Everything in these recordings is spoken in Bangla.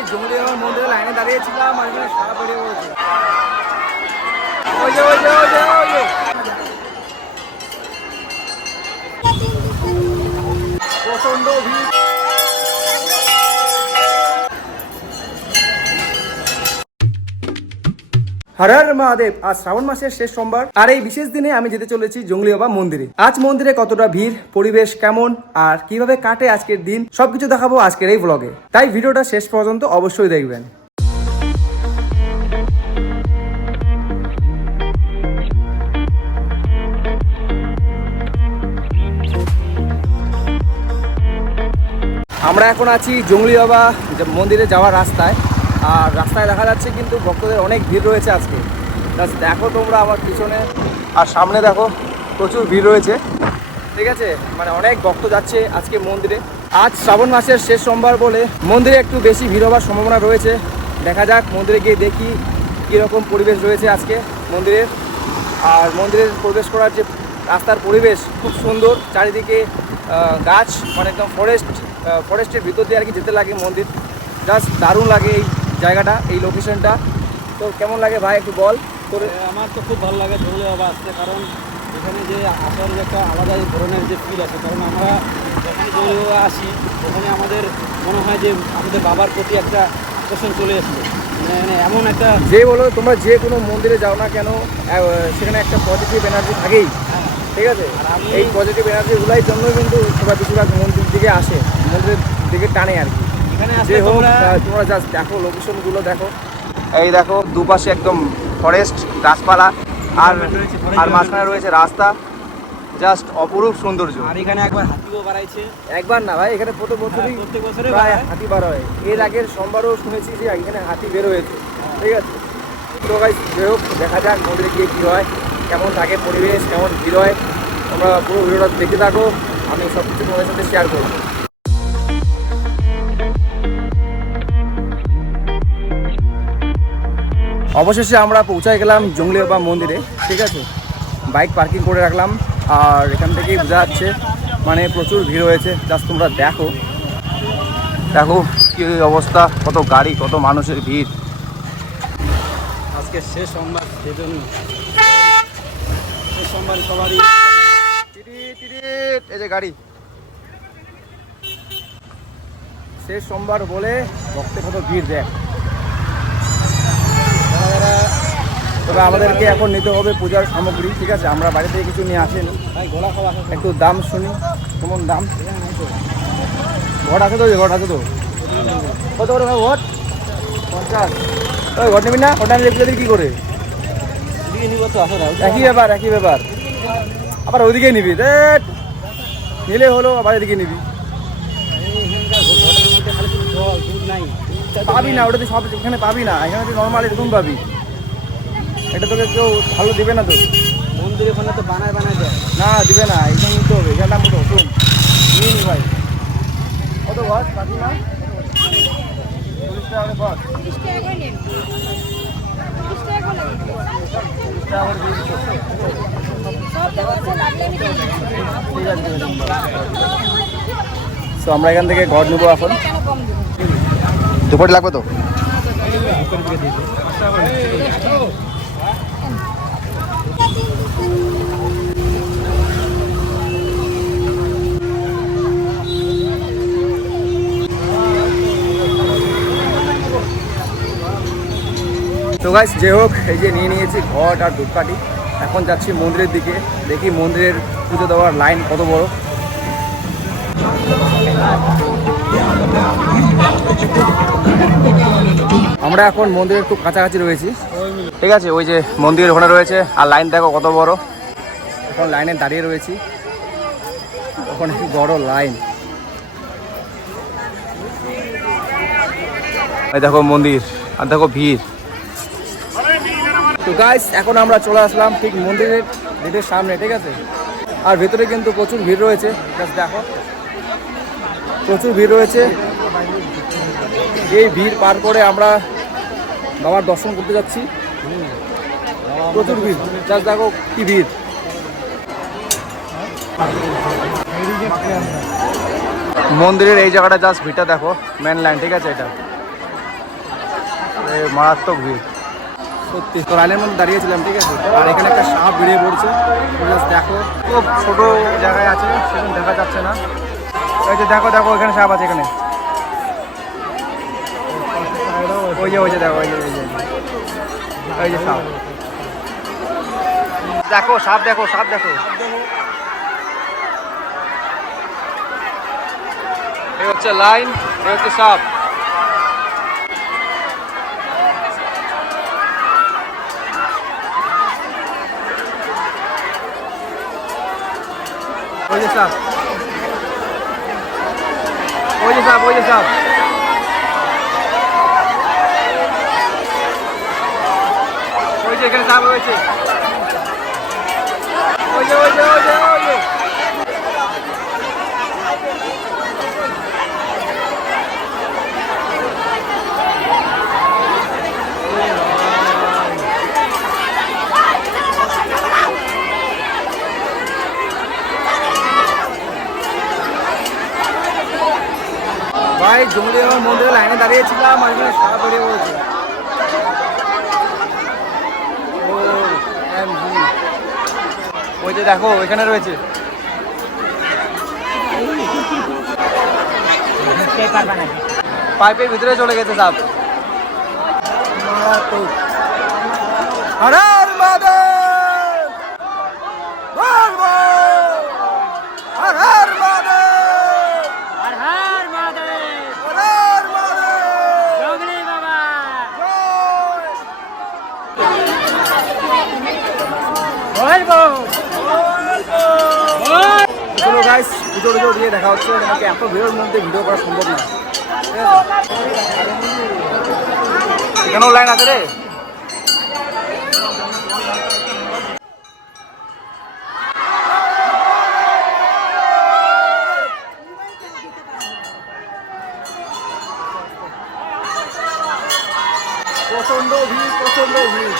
এই জঙ্গলি বাবার মন্দিরে লাইনে দাঁড়িয়েছিলাম আর এখানে সারা বেরিয়ে পড়েছে। ওই যে ওই যে ওই যে ওই যে প্রচন্ড ভিড়। হর হর মহাদেব। আজ শ্রাবণ মাসের শেষ সোমবার আর এই বিশেষ দিনে আমি যেতে চলেছি জঙ্গলি বাবা মন্দিরে। আজ মন্দিরে কতটা ভিড়, পরিবেশ কেমন আর কিভাবে কাটে আজকের দিন সবকিছু দেখাবো আজকের এই ব্লগে। তাই ভিডিওটা শেষ পর্যন্ত অবশ্যই দেখবেন। আমরা এখন আছি জঙ্গলি বাবা মন্দিরে যাওয়ার রাস্তায়। আর রাস্তায় দেখা যাচ্ছে কিন্তু ভক্তদের অনেক ভিড় রয়েছে আজকে। দেখো তোমরা আমার পিছনে আর সামনে দেখো প্রচুর ভিড় রয়েছে, ঠিক আছে। মানে অনেক ভক্ত যাচ্ছে আজকে মন্দিরে। আজ শ্রাবণ মাসের শেষ সোমবার বলে মন্দিরে একটু বেশি ভিড় হওয়ার সম্ভাবনা রয়েছে। দেখা যাক মন্দিরে গিয়ে দেখি কীরকম পরিবেশ রয়েছে আজকে মন্দিরের। আর মন্দিরের প্রবেশ করার যে রাস্তার পরিবেশ খুব সুন্দর, চারিদিকে গাছ, মানে একদম ফরেস্টের ভিতর দিয়ে আর কি যেতে লাগে মন্দির। জাস্ট দারুণ লাগে এই জায়গাটা, এই লোকেশনটা। তো কেমন লাগে ভাই একটু বল তোর। আমার তো খুব ভালো লাগে জঙ্গলি বাবা আসতে, কারণ এখানে যে আসার যে একটা আলাদা ধরনের যে ফিল আছে। কারণ আমরা যখন জঙ্গলি বাবা আসি ওখানে আমাদের মনে হয় যে আমাদের বাবার প্রতি একটা আকর্ষণ চলে এসছে। মানে এমন একটা যে বলো তোমরা যে কোনো মন্দিরে যাও না কেন সেখানে একটা পজিটিভ এনার্জি থাকেই, ঠিক আছে। এই পজিটিভ এনার্জিগুলোর জন্যই কিন্তু তোমরা বেশিরভাগ মন্দির দিকে আসে, মন্দিরের দিকে টানে আর কি। এখানে যে হোক তোমরা জাস্ট দেখো লোকেশনগুলো দেখো। এই দেখো দুপাশে একদম ফরেস্ট, গাছপালা আর মাঝখানে রয়েছে রাস্তা, জাস্ট অপরূপ সৌন্দর্য। আর এখানে একবার হাতিও বাড়াইছে। একবার না ভাই, এখানে প্রত্যেক বছরই প্রায় হাতি বার হয়। এর আগের সোমবারও শুনেছি যে এখানে হাতি বের হয়েছে, ঠিক আছে। তো ভাই যে হোক দেখা যাক মন্দিরে গিয়ে কী হয়, কেমন থাকে পরিবেশ, কেমন ভিড় হয়। তোমরা পুরো ভিডিওটা দেখতে থাকো, আমি সব কিছু তোমাদের সাথে শেয়ার করবো। অবশেষে আমরা পৌঁছায় গেলাম জঙ্গলি বাবা মন্দিরে, ঠিক আছে। বাইক পার্কিং করে রাখলাম আর এখান থেকেই বোঝা যাচ্ছে মানে প্রচুর ভিড় হয়েছে। জাস্ট তোমরা দেখো দেখো কী অবস্থা, কত গাড়ি, কত মানুষের ভিড়। আজকে শেষ সোমবার, সেজন্য শেষ সোমবার সবারই এই যে গাড়ি শেষ সোমবার বলে ভক্তের কত ভিড় দেখ। তবে আমাদেরকে এখন নিতে হবে পূজার সামগ্রী, ঠিক আছে। আমরা বাড়ি থেকে কিছু নিয়ে আসেনি। একটু দাম শুনি, কেমন দাম। ঘট আছে তো, ঘট আছে তো। কত করে ভাই ঘট? 50। ওই ঘট নিবি না? ওটা নিলে কী করে? একই ব্যাপার, একই ব্যাপার। আবার ওইদিকে নিবি, নিলে হলো আবার এদিকে নিবি। পাবি না, ওটা তুই সব এখানে পাবি না। এখানে তুই নর্মাল এরকম পাবি, এটা তোকে কেউ ভালো দিবে না। তো মন্দিরে ওখানে তো বানায় দেয় না, দিবে না। এখানে নিতে হবে, এখানে দাম কত? শুন নিয়ে নি ভাই। কত ঘর পাবি না? 40 টাকা করে ঘর। 30 টাকা করে নিন। 30 টাকা করে নিন। 30 টাকা করে দিয়ে দিচ্ছ। সব দেওয়া আছে, লাগলে আমি দিয়ে দিচ্ছি। ঠিক আছে। তো আমরা এখান থেকে ঘর নেবো এখন। কেন কম দেবো? দুপুরে লাগবে তো। তো গাইস যে হোক, এই যে নিয়ে নিয়েছি ঘট আর ধূপকাঠি। এখন যাচ্ছি মন্দিরের দিকে, দেখি মন্দিরের পুজো দেওয়ার লাইন কত বড়। আমরা এখন মন্দিরের খুব কাছাকাছি রয়েছি, ঠিক আছে। ওই যে মন্দিরের ওখানে রয়েছে আর লাইন দেখো কত বড়। এখন লাইনে দাঁড়িয়ে রয়েছি, ওখানে কি বড় লাইন। এই দেখো মন্দির আর দেখো ভিড়। তো গাইস এখন আমরা চলে আসলাম ঠিক মন্দিরের গেটের সামনে, ঠিক আছে। আর ভেতরে কিন্তু প্রচুর ভিড় রয়েছে, জাস্ট দেখো প্রচুর ভিড় রয়েছে। এই ভিড় পার করে আমরা বাবার দর্শন করতে যাচ্ছি। প্রচুর ভিড়, জাস্ট দেখো কি ভিড়। মন্দিরের এই জায়গাটা জাস্ট ভিড়টা দেখো, মেন লাইন, ঠিক আছে। এটা মারাত্মক ভিড় সত্যি। তো লাইনের মধ্যে দাঁড়িয়েছিলাম, ঠিক আছে, আর এখানে একটা সাপ বেরিয়ে পড়ছে। জাস্ট দেখো, খুব ছোট জায়গায় আছে, সেখানে দেখা যাচ্ছে না। এই যে দেখো দেখো, এখানে সাপ আছে এখানে। ওই যে দেখো, ওই যে সাপ দেখো, সাপ দেখো, সাপ দেখো। এই হচ্ছে লাইন, এই হচ্ছে সাপ। ওই যে সাপ, ওই যে সাপ, ওই যে সাপ। ওই যে এখানে সাপ রয়েছে, ওই যে ওই যে ওই যে ওই যে। ভাই জঙ্গলি বাবা মন্দিরের লাইনে দাঁড়িয়েছিলাম, আর এখানে সাপ বেরিয়ে পড়েছে। ওই যে দেখো, ওইখানে রয়েছে। পাইপের ভিতরে চলে গেছে সাপ। হর হর মহাদেব, বল বল, হর হর মহাদেব, হর হর মহাদেব, হর হর মহাদেব, জঙ্গলি বাবা। চলো গাইস, পুজো টুজো দিয়ে দেখা হচ্ছে। আমাকে এত ভিড়ের মধ্যে ভিডিও করা সম্ভব না। এখানেও লাইন আছে রে। প্রচন্ড ভিড়, প্রচন্ড ভিড়।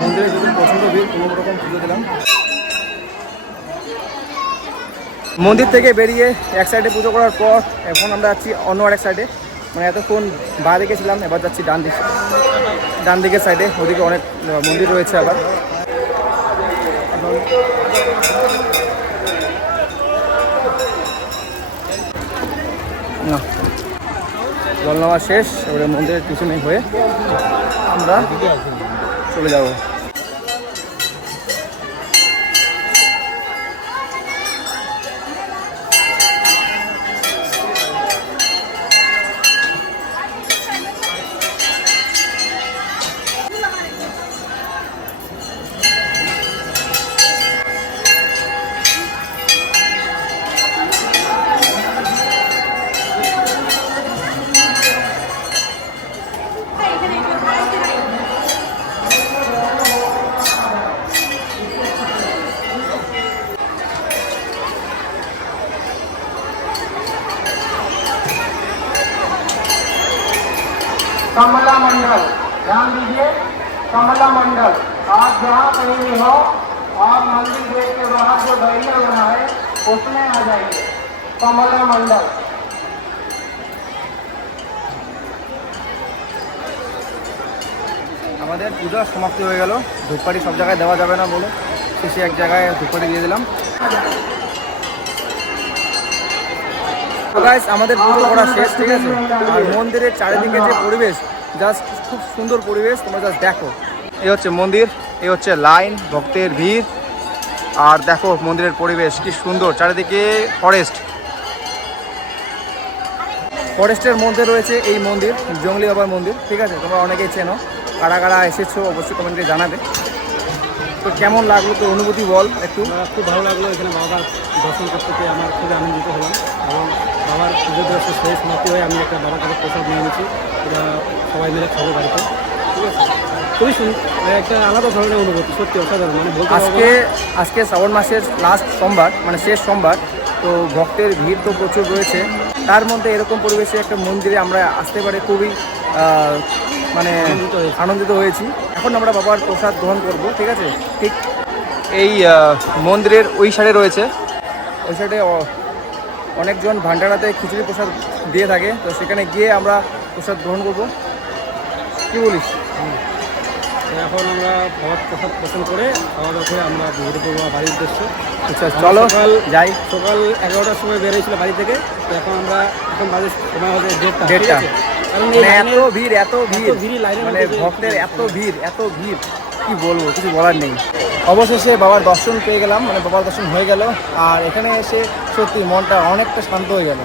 মন্দিরে যদি প্রচন্ড ভিড়, কোনো রকম পুজো দিলাম। মন্দির থেকে বেরিয়ে এক সাইডে পুজো করার পর এখন আমরা যাচ্ছি অন্য আরেক সাইডে। মানে এতক্ষণ বাঁ দিকে ছিলাম, এবার যাচ্ছি ডান দিকের সাইডে। ওদিকে অনেক মন্দির রয়েছে আবার। না, জল নেওয়া শেষ, এবারে মন্দিরের পিছনে হয়ে আমরা চলে যাব। कमला मंडल, ध्यान दीजिए, कमला मंडल। आप जहाँ कहीं भी हो, आप मंदिर गेट के बाहर जो बैरियर बना है उसमें आ जाइए। कमला मंडल। আমাদের পূজা সমাপ্তি হয়ে গেল। ধূপকাঠি সব জায়গায় দেওয়া যাবে না বলে শেষে এক জায়গায় ধূপকাঠি দিয়ে দিলাম। তো গাইস, আমাদের পুজো করা শেষ, ঠিক আছে। আর মন্দিরের চারিদিকে যে পরিবেশ, জাস্ট খুব সুন্দর পরিবেশ, তোমরা জাস্ট দেখো। এই হচ্ছে মন্দির, এই হচ্ছে লাইন, ভক্তের ভিড়, আর দেখো মন্দিরের পরিবেশ কি সুন্দর। চারিদিকে ফরেস্টের মধ্যে রয়েছে এই মন্দির, জঙ্গলি বাবার মন্দির, ঠিক আছে। তোমরা অনেকেই চেনো, কারা কারা এসেছো অবশ্যই কমেন্টে জানাবে। তো কেমন লাগলো, তো অনুভূতি বল একটু। খুব ভালো লাগলো এখানে বাবার দর্শন করতে পেরে, আমার খুবই আনন্দিত হলাম। এবং বাবার পুজো দিবসের শেষ সমাপ্তি হয়ে আমি একটা বাবার কাছে প্রসাদ নিয়ে নিয়েছি, এটা সবাই মিলে খাবো বাড়িতে, ঠিক আছে। খুবই একটা আলাদা ধরনের অনুভূতি, সত্যি অসাধারণ, মানে বলতে পারবো আজকে না। আজকে শ্রাবণ মাসের লাস্ট সোমবার, মানে শেষ সোমবার, তো ভক্তের ভিড় তো প্রচুর রয়েছে। তার মধ্যে এরকম পরিবেশে একটা মন্দিরে আমরা আসতে পারে খুবই মানে আনন্দিত হয়েছি। এখন আমরা বাবার প্রসাদ গ্রহণ করব, ঠিক আছে? ঠিক এই মন্দিরের ওই সাইডে রয়েছে, ওই সাইডে অনেকজন ভান্ডারাতে খিচুড়ি প্রসাদ দিয়ে থাকে, তো সেখানে গিয়ে আমরা প্রসাদ গ্রহণ করব। কী বলিস? এখন আমরা বাবার প্রসাদ পছন্দ করে খাওয়া দাওয়া করে আমরা বেরিয়ে পড়বো বাড়ির উদ্দেশ্যে। আচ্ছা চলো যাই। সকাল 11টার সময় বেরিয়েছিল বাড়ি থেকে, তো এখন বাজে সময় হবে 1:30, ঠিক দেড়টা। আছে? কারণ এই মানে লাইনে এত ভিড় লাইনের মানে মধ্যে যে- ভক্তের এত ভিড় কি বলবো, কিছু বলার নেই। অবশেষে বাবার দর্শন পেয়ে গেলাম, মানে বাবার দর্শন হয়ে গেল। আর এখানে এসে সত্যি মনটা অনেকটা শান্ত হয়ে গেল।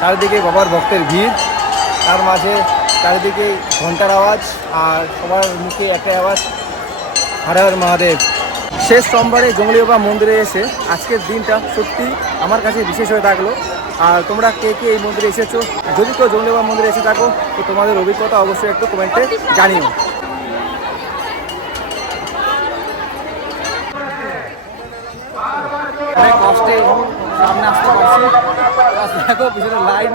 চারিদিকে বাবার ভক্তের ভিড়, তার মাঝে চারিদিকে ঘন্টার আওয়াজ, আর সবার মুখে একটা আওয়াজ, হর হর মহাদেব। শেষ সোমবারে জঙ্গলি বাবা মন্দিরে এসে আজকের দিনটা সত্যি আমার কাছে বিশেষ হয়ে থাকলো। আর তোমরা কে কে এই মন্দিরে এসেছো, যদি কেউ জঙ্গলি বাবা মন্দিরে এসে থাকো, তো তোমাদের অভিজ্ঞতা অবশ্যই একটু কমেন্টে জানিও। অনেক কষ্টে সামনে আসতে পারছি, দেখো পিছনে লাইন,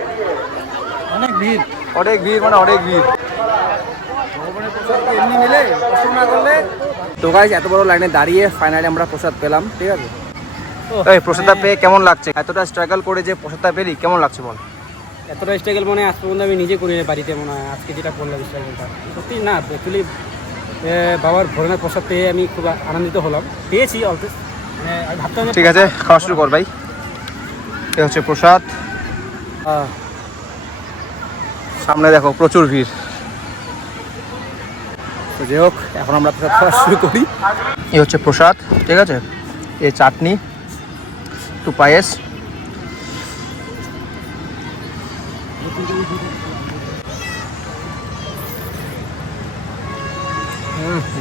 অনেক ভিড় মানে অনেক ভিড়। এমনি মিলে কষ্ট না করলে তো গাইস, এত বড় লাইনে দাঁড়িয়ে ফাইনালি আমরা প্রসাদ পেলাম, ঠিক আছে? এই প্রসাদটা পেয়ে কেমন লাগছে? এতটা স্ট্রাগল করে যে প্রসাদটা পেলি, কেমন লাগছে বল? এতটা স্ট্রাগল মানে আজ পর্যন্ত আমি নিজে করি বাড়িতে, মনে হয় আজকে যেটা করলাম স্ট্রাগলটা সত্যি না। অ্যাকচুয়ালি বাবার ভোরনের প্রসাদ পেয়ে আমি খুব আনন্দিত হলাম, পেয়েছি অল্প, মানে আমি ভাবতাম যে- ঠিক আছে, খাওয়া শুরু কর ভাই। এ হচ্ছে প্রসাদ। সামনে দেখো প্রচুর ভিড়। তো যাই হোক, এখন আমরা প্রসাদ খাওয়া শুরু করি। এই হচ্ছে প্রসাদ, ঠিক আছে? এই চাটনি, একটু পায়েস,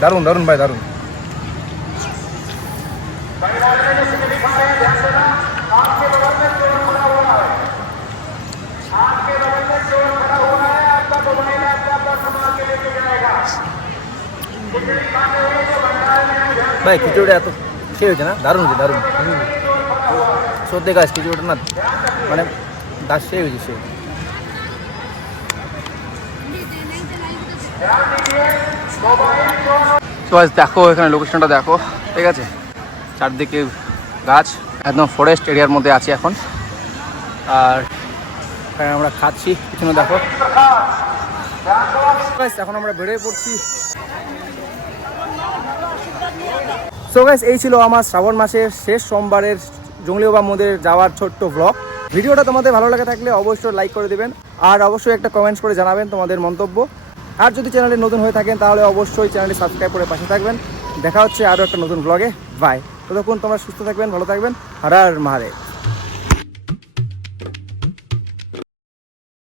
দারুণ দারুণ ভাই, দারুণ। ভাই খিচুড়িটা এত খেয়ে হয়েছে না, দারুণ হয়েছে, দারুণ। সত্যি গাছ খিচুড়িটা না, মানে দাস সে হয়েছে সে। দেখো এখানে লোকেশনটা দেখো, ঠিক আছে? চারদিকে গাছ, একদম ফরেস্ট এরিয়ার মধ্যে আছি এখন। আর এখানে আমরা খাচ্ছি, পিছনে দেখো। এখন আমরা বেরিয়ে পড়ছি। সো গাইস, এই ছিল আমার শ্রাবণ মাসের শেষ সোমবারের জঙ্গলি বাবা মন্দিরে যাওয়ার ছোট্ট ব্লগ। ভিডিওটা তোমাদের ভালো লাগে থাকলে অবশ্যই লাইক করে দেবেন, আর অবশ্যই একটা কমেন্টস করে জানাবেন তোমাদের মন্তব্য। আর যদি চ্যানেলে নতুন হয়ে থাকেন তাহলে অবশ্যই চ্যানেলটি সাবস্ক্রাইব করে পাশে থাকবেন। দেখা হচ্ছে আরও একটা নতুন ব্লগে। বাই। ততক্ষণ তোমরা সুস্থ থাকবেন, ভালো থাকবেন। হর হর মহাদেব।